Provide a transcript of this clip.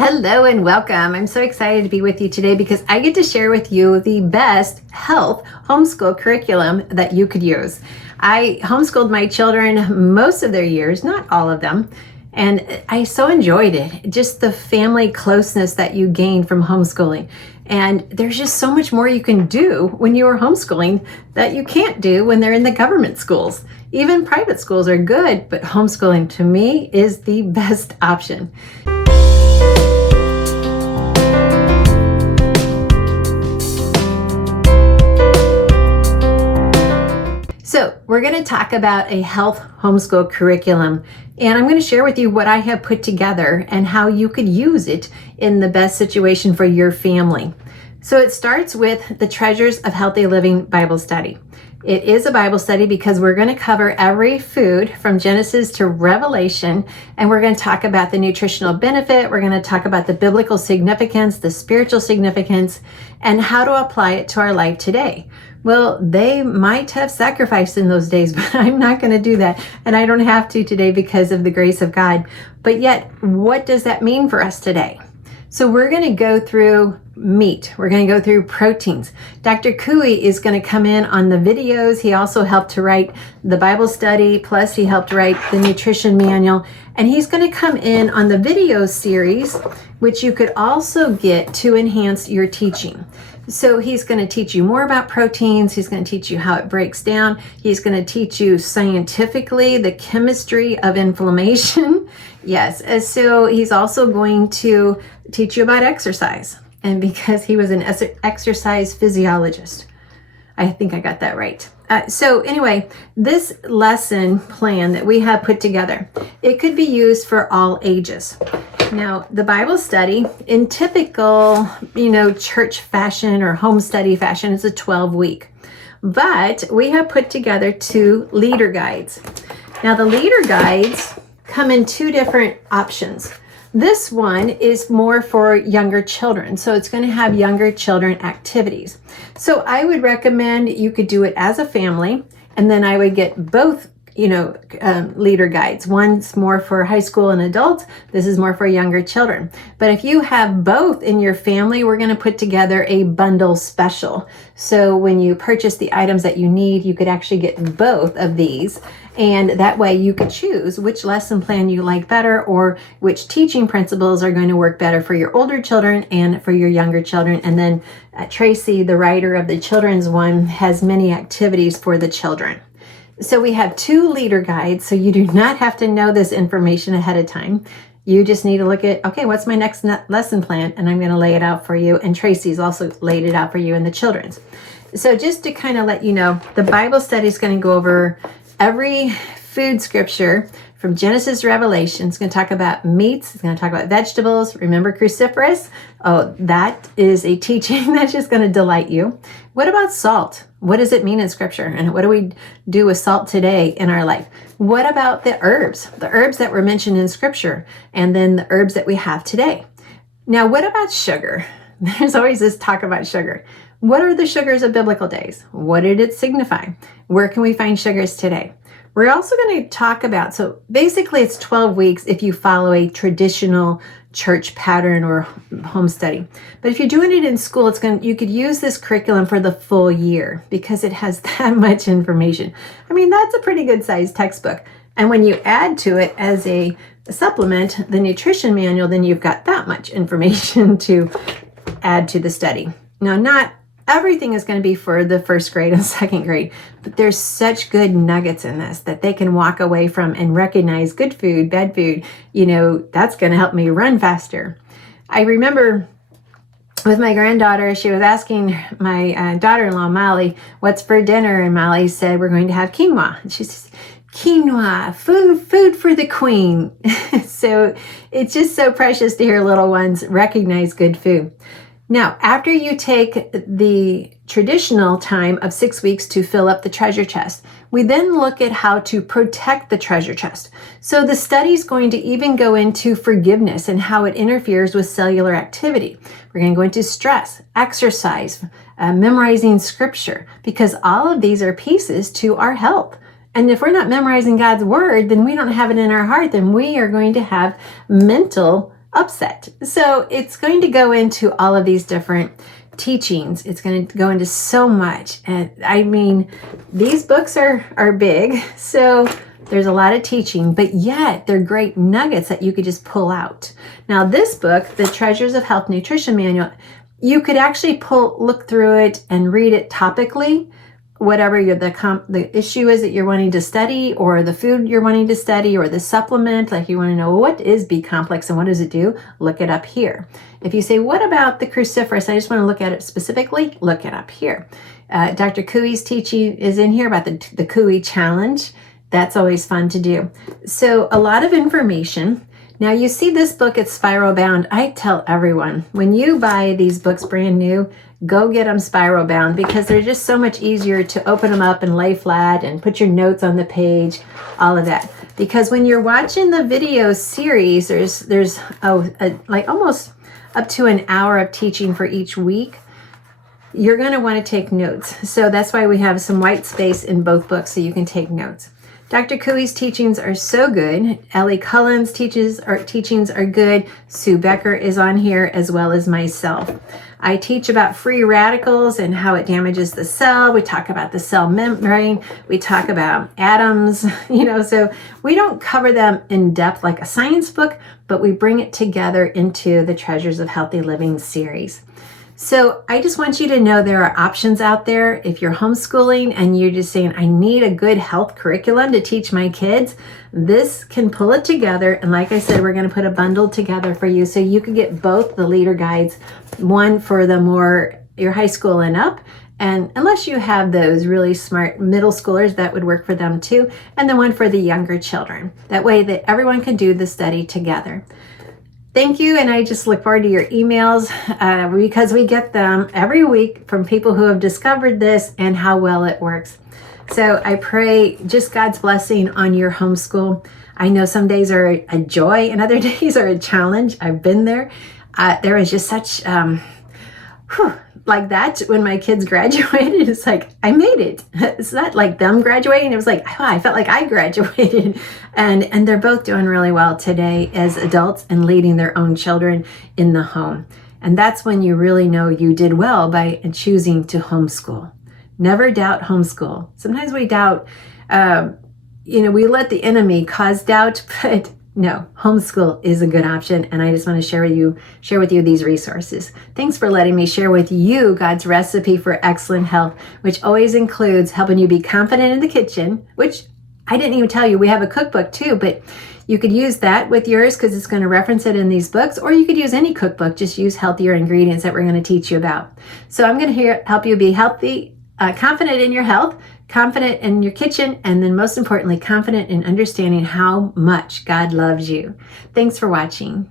Hello and welcome. I'm so excited to be with you today because I get to share with you the best health homeschool curriculum that you could use. I homeschooled my children most of their years, not all of them, and I so enjoyed it. Just the family closeness that you gain from homeschooling. And there's just so much more you can do when you are homeschooling that you can't do when they're in the government schools. Even private schools are good, but homeschooling to me is the best option. So we're going to talk about a health homeschool curriculum, and I'm going to share with you what I have put together and how you could use it in the best situation for your family. So it starts with the Treasures of Healthy Living Bible Study. It is a Bible study because we're going to cover every food from Genesis to Revelation, and we're going to talk about the nutritional benefit. We're going to talk about the biblical significance, the spiritual significance, and how to apply it to our life today. Well, they might have sacrificed in those days, but I'm not going to do that. And I don't have to today because of the grace of God. But yet, what does that mean for us today? So we're going to go through meat. We're going to go through proteins. Dr. Cooey is going to come in on the videos. He also helped to write the Bible study, plus he helped write the nutrition manual. And he's going to come in on the video series, which you could also get to enhance your teaching. So he's going to teach you more about proteins. He's going to teach you how it breaks down. He's going to teach you scientifically the chemistry of inflammation. Yes. And so he's also going to teach you about exercise. And because he was an exercise physiologist, I think I got that right. So anyway, this lesson plan that we have put together, it could be used for all ages. Now, the Bible study in typical, church fashion or home study fashion is a 12-week. But we have put together 2 leader guides. Now, the leader guides come in 2 different options. This one is more for younger children, so it's going to have younger children activities. So I would recommend you could do it as a family, and then I would get both leader guides. One's more for high school and adults. This is more for younger children. But if you have both in your family, we're going to put together a bundle special. So when you purchase the items that you need, you could actually get both of these. And that way you could choose which lesson plan you like better or which teaching principles are going to work better for your older children and for your younger children. And then Tracy, the writer of the children's one, has many activities for the children. So we have 2 leader guides, so you do not have to know this information ahead of time. You just need to look at, okay, what's my next lesson plan? And I'm going to lay it out for you. And Tracy's also laid it out for you in the children's. So just to kind of let you know, the Bible study is going to go over every food scripture from Genesis to Revelation. It's going to talk about meats. It's going to talk about vegetables. Remember cruciferous? Oh, that is a teaching that's just going to delight you. What about salt? What does it mean in scripture? And what do we do with salt today in our life? What about the herbs? The herbs that were mentioned in scripture, and then the herbs that we have today. Now, what about sugar? There's always this talk about sugar. What are the sugars of biblical days? What did it signify? Where can we find sugars today? We're also going to talk about, so basically it's 12 weeks if you follow a traditional church pattern or home study. But if you're doing it in school, you could use this curriculum for the full year because it has that much information. I mean, that's a pretty good sized textbook. And when you add to it as a supplement, the nutrition manual, then you've got that much information to add to the study. Now, not everything is going to be for the first grade and second grade, but there's such good nuggets in this that they can walk away from and recognize good food, bad food. That's going to help me run faster. I remember with my granddaughter, she was asking my daughter-in-law, Molly, what's for dinner? And Molly said, we're going to have quinoa. And she says, quinoa, food for the queen. So it's just so precious to hear little ones recognize good food. Now, after you take the traditional time of 6 weeks to fill up the treasure chest, we then look at how to protect the treasure chest. So the study is going to even go into forgiveness and how it interferes with cellular activity. We're going to go into stress, exercise, memorizing scripture, because all of these are pieces to our health. And if we're not memorizing God's word, then we don't have it in our heart, then we are going to have mental upset. So it's going to go into all of these different teachings. It's going to go into so much. And I mean, these books are big, so there's a lot of teaching, but yet they're great nuggets that you could just pull out. Now, this book, The Treasures of Health Nutrition Manual, you could actually look through it and read it topically, whatever the issue is that you're wanting to study, or the food you're wanting to study, or the supplement, like you want to know, what is B complex and what does it do? Look it up here. If you say, what about the cruciferous? I just want to look at it specifically, look it up here. Dr. Cooey's teaching is in here about the Cooey challenge. That's always fun to do. So a lot of information. Now you see this book, it's spiral bound. I tell everyone, when you buy these books brand new, go get them spiral bound, because they're just so much easier to open them up and lay flat and put your notes on the page, all of that. Because when you're watching the video series, there's like almost up to an hour of teaching for each week. You're going to want to take notes. So that's why we have some white space in both books so you can take notes. Dr. Cooey's teachings are so good. Ellie Cullen's teachings are good. Sue Becker is on here, as well as myself. I teach about free radicals and how it damages the cell. We talk about the cell membrane. We talk about atoms, so we don't cover them in depth like a science book, but we bring it together into the Treasures of Healthy Living series. So I just want you to know there are options out there. If you're homeschooling and you're just saying, I need a good health curriculum to teach my kids, this can pull it together. And like I said, we're going to put a bundle together for you so you can get both the leader guides, one for your high school and up. And unless you have those really smart middle schoolers, that would work for them too. And the one for the younger children. That way that everyone can do the study together. Thank you, and I just look forward to your emails because we get them every week from people who have discovered this and how well it works. So I pray just God's blessing on your homeschool. I know some days are a joy and other days are a challenge. I've been there. There is just such, like that when my kids graduated. It's like, I made it. It's not like them graduating. It was like, oh, I felt like I graduated. And they're both doing really well today as adults and leading their own children in the home. And that's when you really know you did well by choosing to homeschool. Never doubt homeschool. Sometimes we doubt, we let the enemy cause doubt, but no, homeschool is a good option, and I just want to share with you these resources. Thanks for letting me share with you God's recipe for excellent health, which always includes helping you be confident in the kitchen, which I didn't even tell you we have a cookbook too, but you could use that with yours because it's going to reference it in these books, or you could use any cookbook, just use healthier ingredients that we're going to teach you about. So I'm going to help you be healthy, confident in your health, confident in your kitchen, and then most importantly, confident in understanding how much God loves you. Thanks for watching.